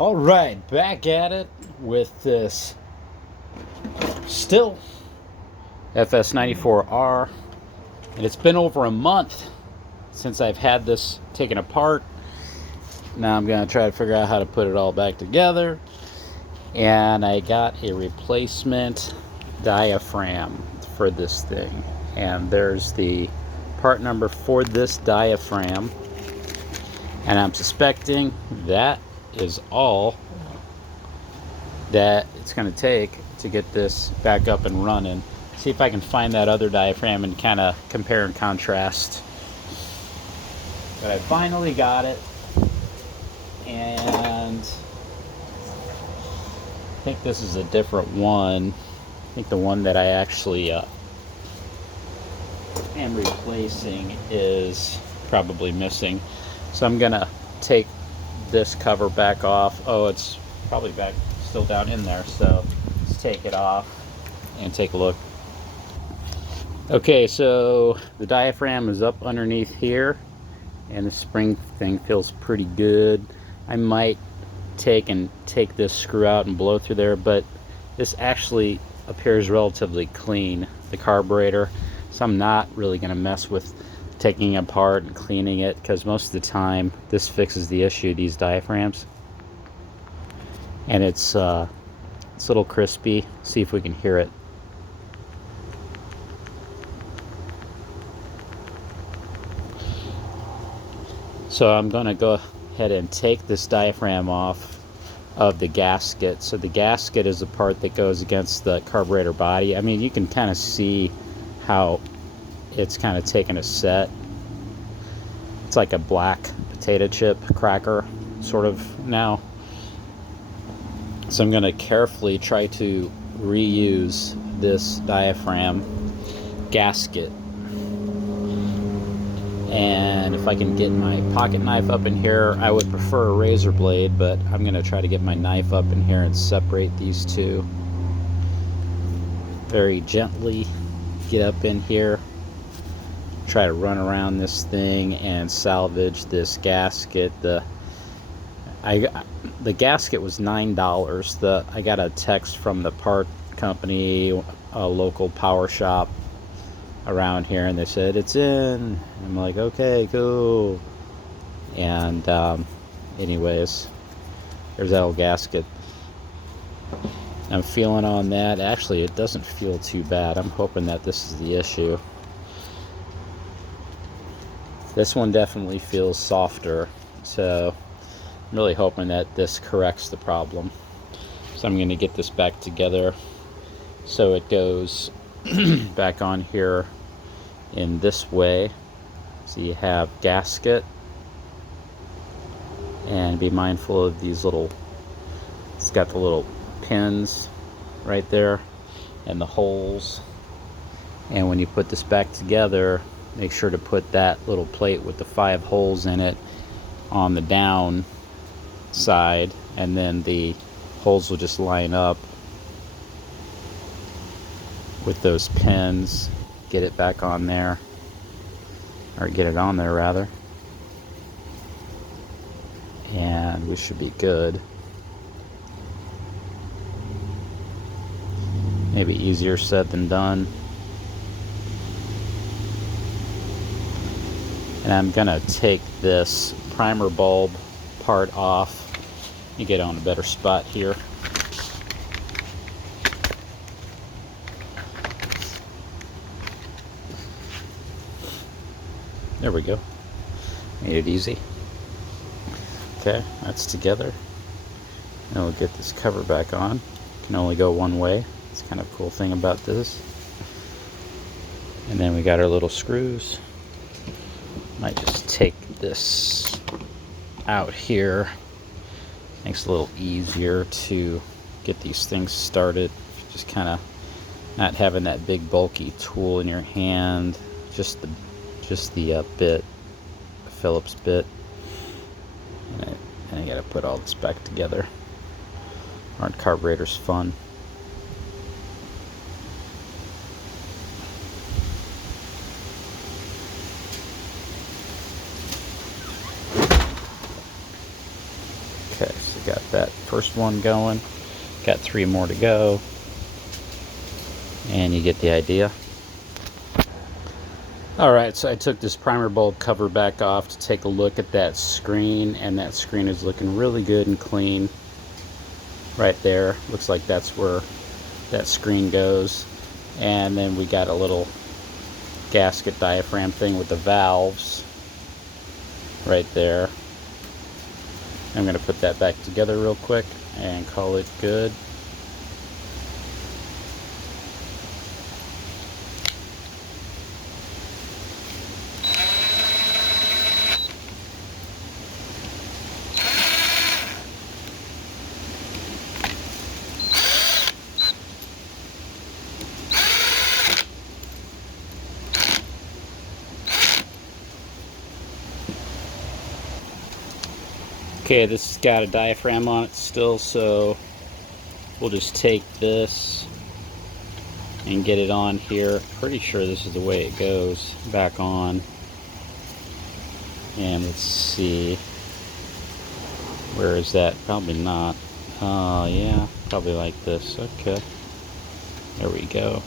All right, back at it with this Stihl FS94R, and it's been over a month since I've had this taken apart. Now I'm going to try to figure out how to put it all back together, and I got a replacement diaphragm for this thing, and there's the part number for this diaphragm, and I'm suspecting that is all that it's going to take to get this back up and running. See if I can find that other diaphragm and kind of compare and contrast. But I finally got it, and I think this is a different one. I think the one that I actually am replacing is probably missing. So I'm gonna take this cover back off. Oh, it's probably back still down in there, so let's take it off and take a look. Okay, so the diaphragm is up underneath here, and the spring thing feels pretty good. I might take this screw out and blow through there, but this actually appears relatively clean, the carburetor, so I'm not really going to mess with taking it apart and cleaning it, because most of the time this fixes the issue, these diaphragms. And it's a little crispy. See if we can hear it. So I'm going to go ahead and take this diaphragm off of the gasket. So the gasket is the part that goes against the carburetor body. I mean, you can kind of see how it's kind of taken a set. It's like a black potato chip cracker sort of now. So I'm going to carefully try to reuse this diaphragm gasket. And if I can get my pocket knife up in here, I would prefer a razor blade, but I'm going to try to get my knife up in here and separate these two. Very gently get up in here. Try to run around this thing and salvage this gasket. The gasket was $9. I got a text from the part company, a local power shop around here, and they said it's in. I'm like, okay, cool. And anyways, there's that old gasket. I'm feeling on that. Actually, it doesn't feel too bad. I'm hoping that this is the issue. This one definitely feels softer, so I'm really hoping that this corrects the problem. So I'm going to get this back together so it goes back on here in this way. So you have gasket, and be mindful of these little, it's got the little pins right there and the holes, and when you put this back together, make sure to put that little plate with the 5 holes in it on the down side, and then the holes will just line up with those pins. Get it back on there, or get it on there rather, and we should be good. Maybe easier said than done. And I'm gonna take this primer bulb part off. You get on a better spot here. There we go. Made it easy. Okay, that's together. Now we'll get this cover back on. Can only go one way. It's kind of a cool thing about this. And then we got our little screws. Might just take this out here. Makes it a little easier to get these things started. Just kind of not having that big bulky tool in your hand. Just the bit, the Phillips bit. And I gotta put all this back together. Aren't carburetors fun? Okay, so we got that first one going. Got 3 more to go. And you get the idea. Alright, so I took this primer bulb cover back off to take a look at that screen, and that screen is looking really good and clean. Right there. Looks like that's where that screen goes. And then we got a little gasket diaphragm thing with the valves right there. I'm going to put that back together real quick and call it good. Okay, this has got a diaphragm on it still, so we'll just take this and get it on here. Pretty sure this is the way it goes back on. And let's see, where is that? Probably not. Oh yeah, probably like this. Okay, there we go.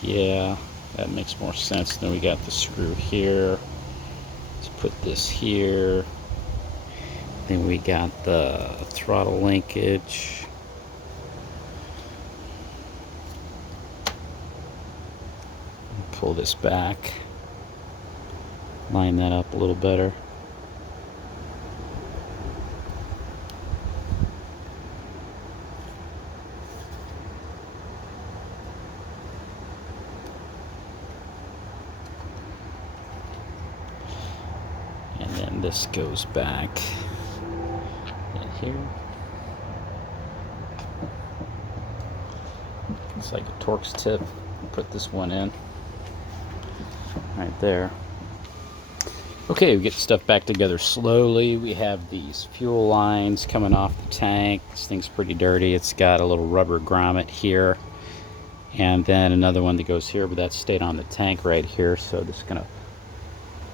Yeah, that makes more sense. Then we got the screw here. Let's put this here. Then we got the throttle linkage. Pull this back. Line that up a little better. And then this goes back here. It's like a Torx tip. Put this one in right there. Okay, we get the stuff back together slowly. We have these fuel lines coming off the tank. This thing's pretty dirty. It's got a little rubber grommet here, and then another one that goes here, but that stayed on the tank right here, so this is gonna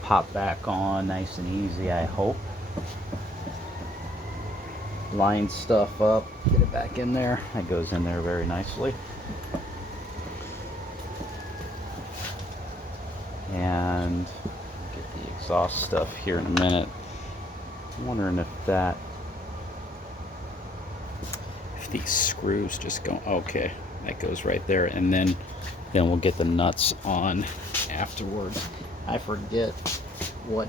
pop back on nice and easy, I hope. Line stuff up, get it back in there. That goes in there very nicely. And get the exhaust stuff here in a minute. I'm wondering if these screws just go, okay, that goes right there, and then we'll get the nuts on afterwards. I forget what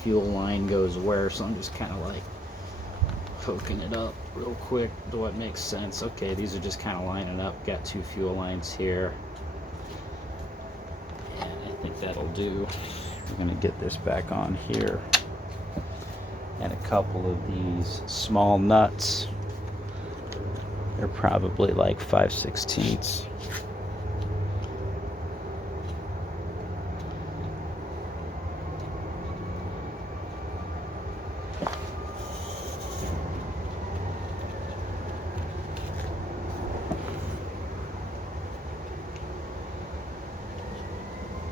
fuel line goes where, so I'm just kind of like poking it up real quick, though it makes sense. Okay, these are just kind of lining up. Got 2 fuel lines here, and I think that'll do. We're gonna get this back on here, and a couple of these small nuts. They're probably like 5/16.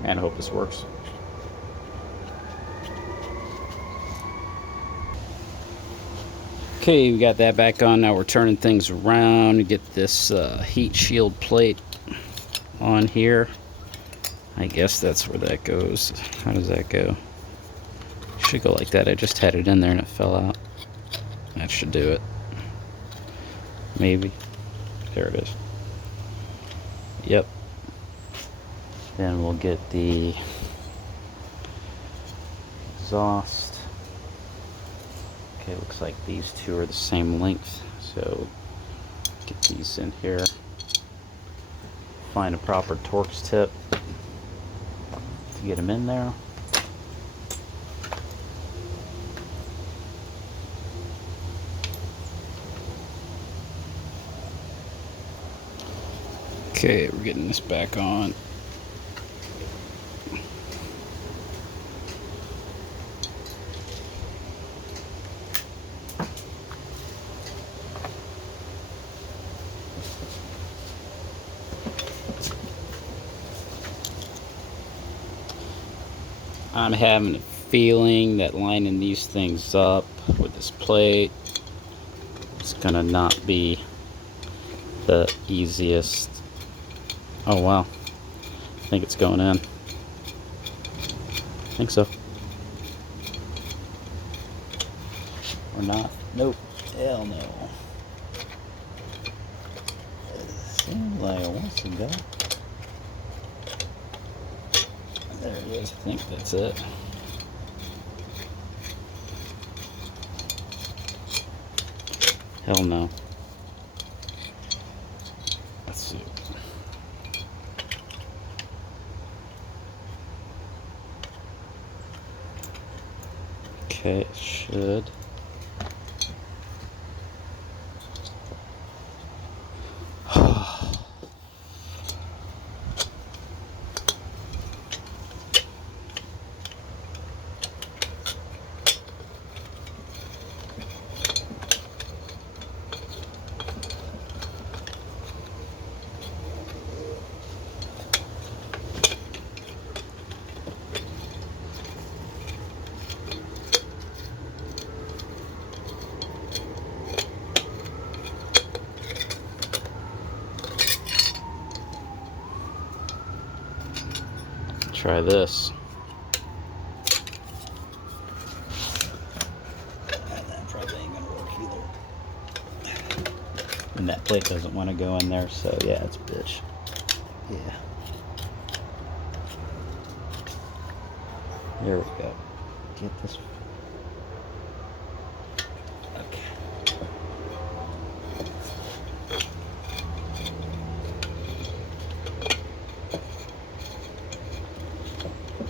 And I hope this works. Okay, we got that back on. Now we're turning things around to get this heat shield plate on here. I guess that's where that goes. How does that go? Should go like that. I just had it in there and it fell out. That should do it. Maybe. There it is. Yep. Then we'll get the exhaust. Okay, looks like these two are the same length, so get these in here. Find a proper Torx tip to get them in there. Okay, we're getting this back on. I'm having a feeling that lining these things up with this plate. It's gonna not be the easiest. Oh wow, I think it's going in. I think so. Or not. Nope. Hell no. It seems like it wants to go. There it is. I think that's it. Hell no. Let's see. Okay, it should. Try this. That probably ain't gonna work either. And that plate doesn't want to go in there, so yeah, it's a bitch. Yeah. There we go. Get this. Okay.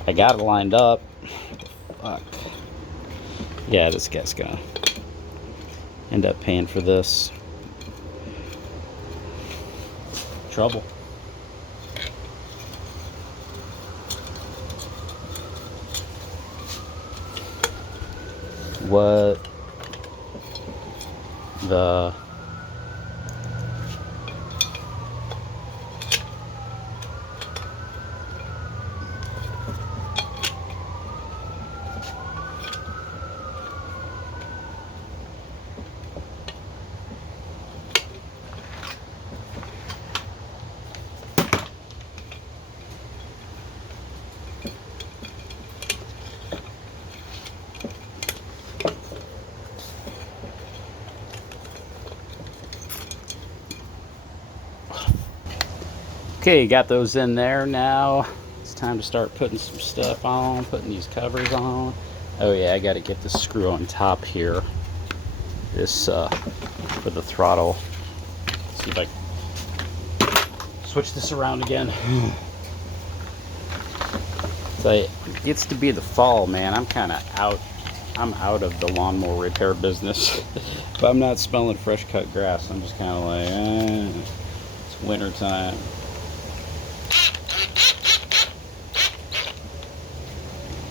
I got it lined up. Fuck. Yeah, this guy's gonna end up paying for this. Trouble. What the Okay, got those in there. Now it's time to start putting some stuff on, putting these covers on. Oh yeah, I got to get the screw on top here. This for the throttle. Let's see if I can switch this around again. So it gets to be the fall, man. I'm kind of out. I'm out of the lawnmower repair business. But I'm not smelling fresh cut grass. I'm just kind of like, it's winter time.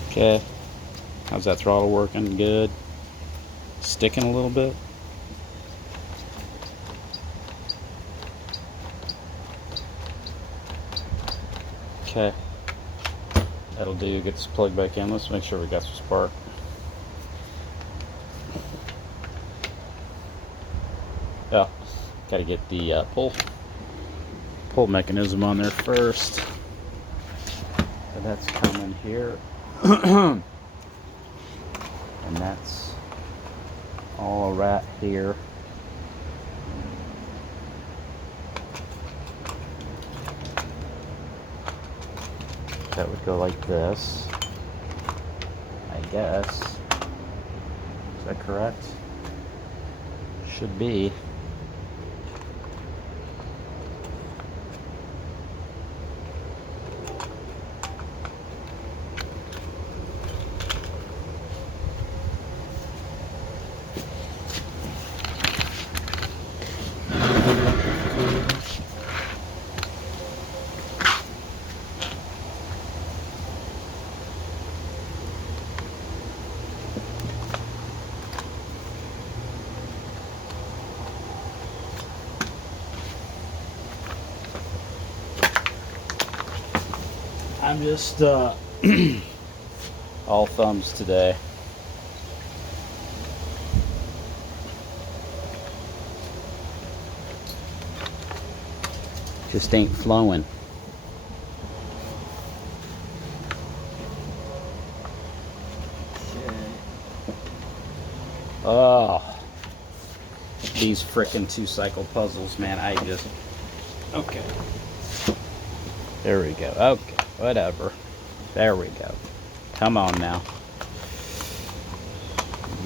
Okay, how's that throttle working? Good. Sticking a little bit. Okay, that'll do. Get this plugged back in. Let's make sure we got some spark. Yeah, got to get the pull mechanism on there first. So that's coming here. And that's all right here. That would go like this, I guess. Is that correct? Should be. I'm just all thumbs today. Just ain't flowing. Okay. Oh, these frickin' 2-cycle puzzles, man. Okay. There we go. Okay, whatever. There we go. Come on now.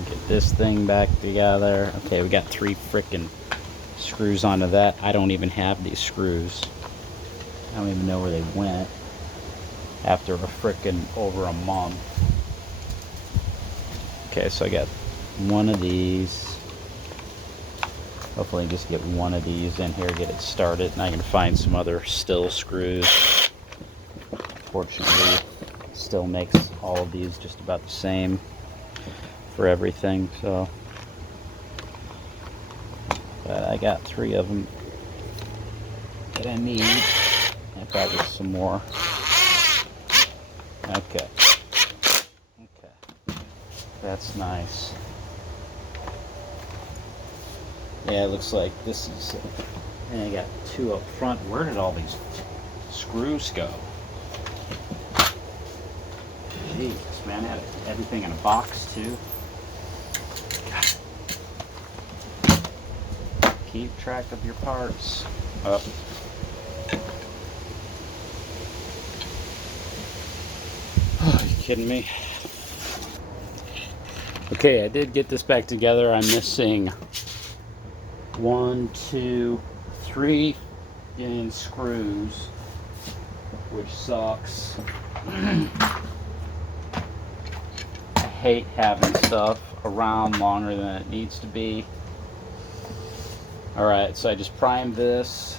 Get this thing back together. Okay, we got 3 frickin' screws onto that. I don't even have these screws. I don't even know where they went after a frickin' over a month. Okay, so I got one of these. Hopefully just get one of these in here, get it started, and I can find some other Stihl screws. Fortunately, Stihl makes all of these just about the same for everything, so. But I got 3 of them that I need. I probably some more. Okay. Okay. That's nice. Yeah, it looks like this is, and I got 2 up front. Where did all these screws go? Jesus, man, I had everything in a box too. God. Keep track of your parts. Up. Oh, are you kidding me? Okay, I did get this back together. I'm missing 1, 2, 3 in screws, which sucks. I hate having stuff around longer than it needs to be. Alright, so I just primed this.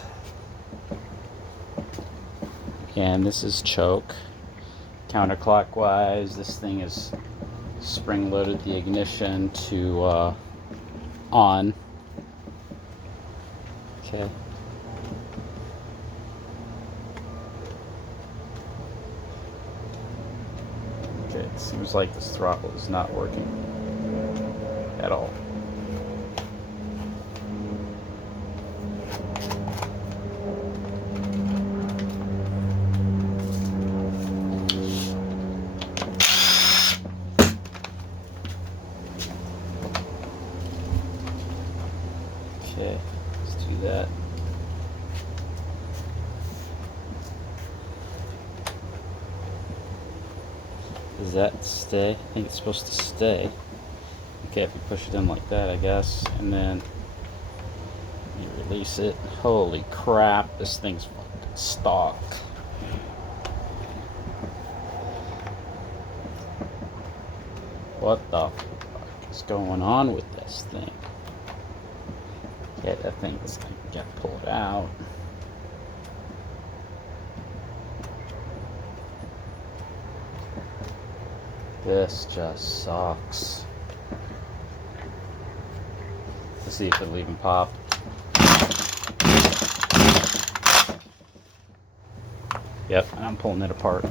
Again, this is choke. Counterclockwise, this thing is spring-loaded the ignition to on. Okay. Okay, it seems like this throttle is not working at all. Okay, let's do that. Does that stay? I think it's supposed to stay. Okay, if you push it in like that, I guess, and then you release it. Holy crap, this thing's fucking stock. What the fuck is going on with this thing? Yeah, that thing is gonna get pulled out. This just sucks. Let's see if it'll even pop. Yep, and I'm pulling it apart.